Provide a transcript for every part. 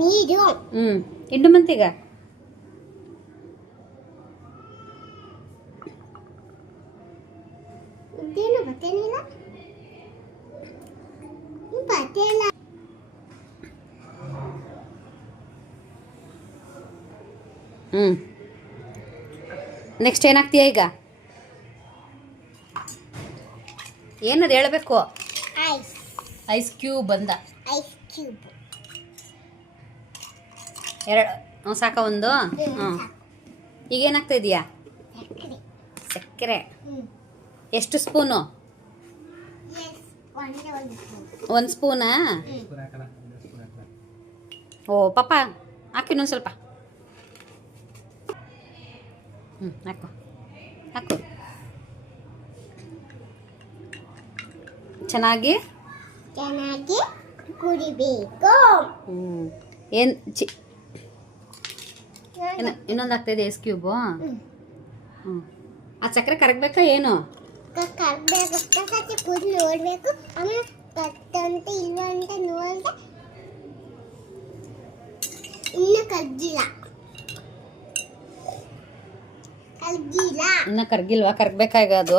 ನೀರು ಇಂಡು ಮಂತಿಗ ಇದೇನು ಬತ್ತೇನಿಲ್ಲ ಬತ್ತೇಲ್ಲ ನೆಕ್ಸ್ಟ್ ಏನಾಗ್ತೀಯ ಈಗ ಏನದು ಹೇಳಬೇಕು ಐಸ್ ಐಸ್ ಕ್ಯೂಬ್ ಬಂದ ಐಸ್ ಕ್ಯೂಬ್ ಎರಡು ಸಾಕ ಒಂದು ಈಗ ಏನಾಗ್ತಾ ಇದೆಯಾ ಸಕ್ಕರೆ ಸಕ್ಕರೆ ಎಷ್ಟು ಸ್ಪೂನು ಒಂದು ಸ್ಪೂನಾ ಓ ಪಾಪ ಹಾಕಿ ಇನ್ನೊಂದು ಸ್ವಲ್ಪ ಹಾಕು ಹಾಕು ಚೆನ್ನಾಗಿ ಚೆನ್ನಾಗಿ ಕುಡಿಬೇಕು ಏನು ಇನ್ನೊಂದು ಆಗ್ತಾಯಿದೆ ಐಸ್ ಕ್ಯೂಬು ಆ ಸಕ್ಕರೆ ಕರಗಬೇಕಾ ಏನು ಕರ್ಬೇಕು ಸತಿ ಕುದಿ ನೋಡ್ಬೇಕು ಆಮೇಲೆ ಕತ್ತಂತ ಇಲ್ಲ ಅಂತ ನೋಡಿದ್ರೆ ಇನ್ನು ಕರ್ಗಿಲ್ಲ ಇನ್ನು ಕರ್ಗಿಲ್ವಾ ಕರ್ಗಬೇಕಾಗ ಅದು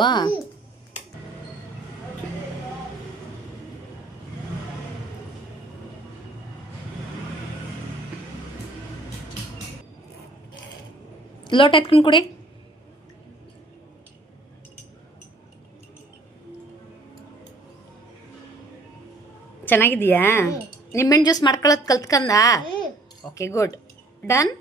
ಲೋಟ ಎತ್ಕೊಂಡು ಕುಡಿ ಚೆನ್ನಾಗಿದೆಯಾ ನಿಂಬೆಹಣ್ಣು ಜ್ಯೂಸ್ ಮಾಡ್ಕೊಳ್ಳೋದು ಕಲ್ತ್ಕಂದ ಓಕೆ ಗುಡ್ ಡನ್